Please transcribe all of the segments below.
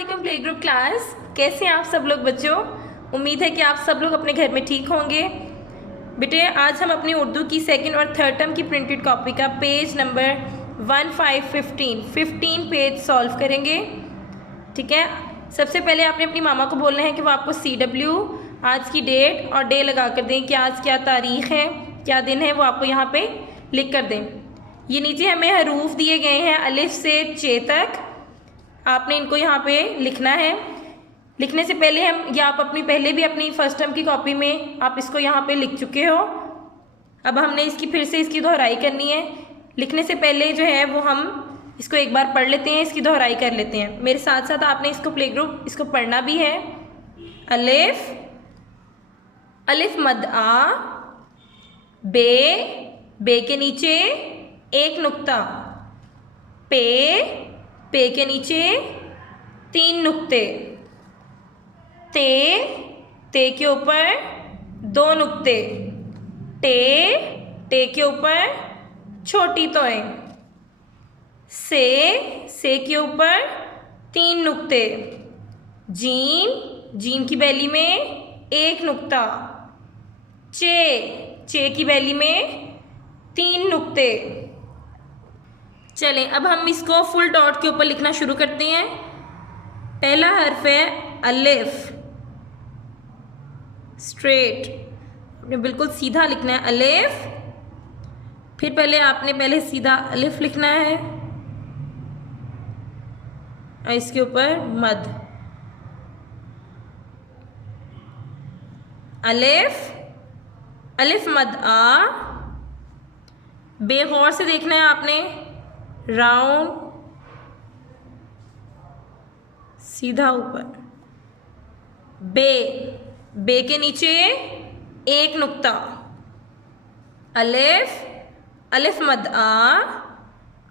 वालेकुम play group class. कैसे हैं आप सब लोग बच्चों? उम्मीद है कि आप सब लोग अपने घर में ठीक होंगे। बेटे आज हम अपनी उर्दू की सेकंड और थर्ड टर्म की प्रिंटेड कॉपी का पेज नंबर 15 पेज सॉल्व करेंगे। ठीक है, सबसे पहले आपने अपनी मामा को बोलना है कि वो आपको CW आज की डेट और डे लगा कर दें कि आज क्या तारीख है, क्या दिन है, वो आपको यहाँ पे लिख कर दें। ये नीचे हमें हरूफ दिए गए हैं अलिफ से चे तक, आपने इनको यहाँ पे लिखना है। लिखने से पहले या आप अपनी पहले भी अपनी फर्स्ट टर्म की कॉपी में आप इसको यहाँ पे लिख चुके हो। अब हमने फिर से इसकी दोहराई करनी है। लिखने से पहले जो है वो हम इसको एक बार पढ़ लेते हैं, इसकी दोहराई कर लेते हैं। मेरे साथ साथ आपने इसको प्ले ग्रुप इसको पढ़ना भी है। अलिफ, अलिफ मद आ, बे के नीचे एक नुक्ता, पे के नीचे 3 नुक्ते, ते के ऊपर 2 नुक्ते, टे के ऊपर छोटी तोएं, से के ऊपर 3 नुक्ते, जीम की बैली में 1 नुक्ता, चे की बैली में 3 नुक्ते। चलें अब हम इसको फुल डॉट के ऊपर लिखना शुरू करते हैं। पहला हर्फ है अलिफ, स्ट्रेट, आपने बिल्कुल सीधा लिखना है अलिफ। फिर पहले सीधा अलिफ लिखना है और इसके ऊपर मद, अलिफ, अलिफ मद आ, बेगौर से देखना है आपने, राउंड सीधा ऊपर, बे के नीचे 1 नुक्ता, अलिफ, अलिफ मद आ,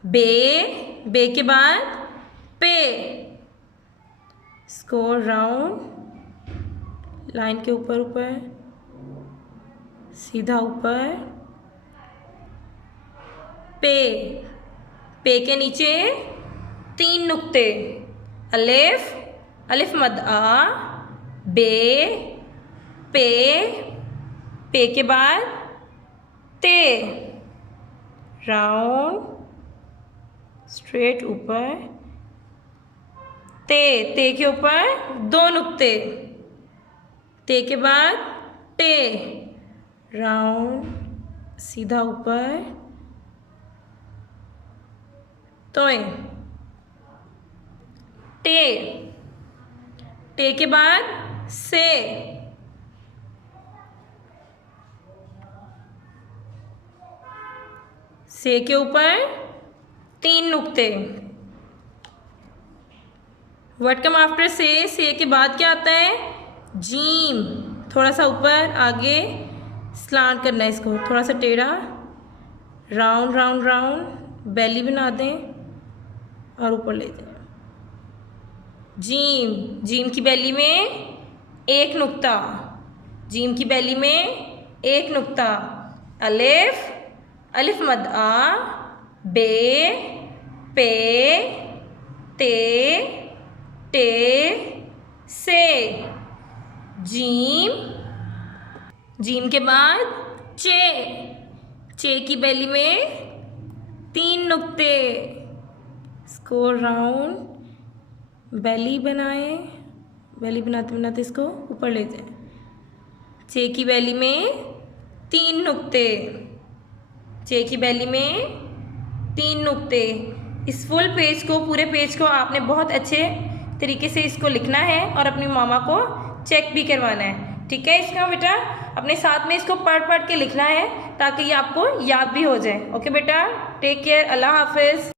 बे के बाद पे, इसको राउंड लाइन के ऊपर सीधा ऊपर, पे के नीचे 3 नुक्ते, अलिफ, अलिफ मद आ, पे के बाद ते, राउंड स्ट्रेट ऊपर, ते के ऊपर 2 नुक्ते, ते के बाद टे, राउंड सीधा ऊपर, तोएं, टे के बाद से के ऊपर 3 नुक्ते। व्हाट कम आफ्टर से के बाद क्या आता है? जीम, थोड़ा सा ऊपर आगे स्लांट करना है, इसको थोड़ा सा टेढ़ा, राउंड राउंड राउंड बैली बना दें और ऊपर ले जाएं। जीम की बैली में 1 नुक्ता, जीम की बैली में 1 नुक्ता, अलिफ, अलिफ मद आ, पे, टे, से, जीम के बाद चे की बैली में 3 नुक्ते, इसको राउंड बैली बनाएं, बैली बनाते बनाते इसको ऊपर ले जाएं। चे की बैली में 3 नुक्ते, चे की बैली में 3 नुक्ते। इस फुल पेज को, पूरे पेज को आपने बहुत अच्छे तरीके से इसको लिखना है और अपनी मामा को चेक भी करवाना है। ठीक है, इसका बेटा अपने साथ में इसको पढ़ के लिखना है ताकि ये आपको याद भी हो जाए। ओके बेटा, टेक केयर, अल्लाह हाफिज़।